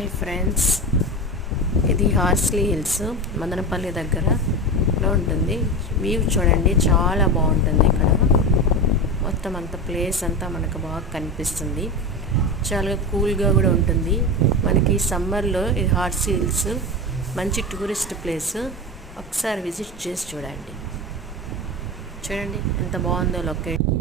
Hi friends, ఇది Horsley hills Madanapalle దగ్గరలో ఉంటుంది. వ్యూ చూడండి, చాలా బాగుంటుంది. ఇక్కడ మొత్తం అంత ప్లేస్ అంతా మనకు బాగా కనిపిస్తుంది. చాలా కూల్గా కూడా ఉంటుంది. మనకి సమ్మర్లో ఈ హార్స్లీ హిల్స్ మంచి టూరిస్ట్ ప్లేస్. ఒకసారి విజిట్ చేసి చూడండి ఎంత బాగుందో లొకేషన్.